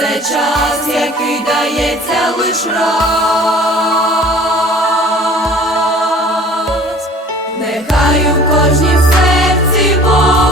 це час, який дається лиш раз, нехай у кожній серці Бог.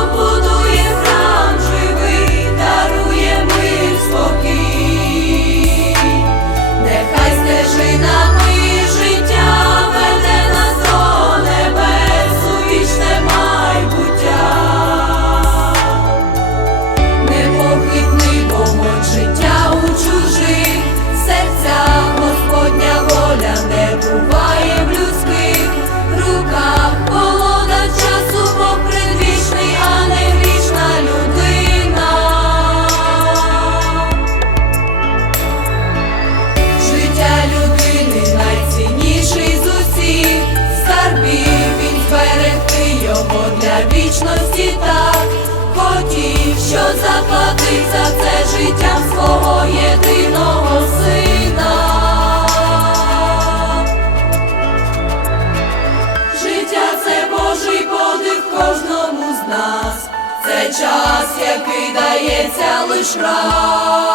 час, який дається лиш раз.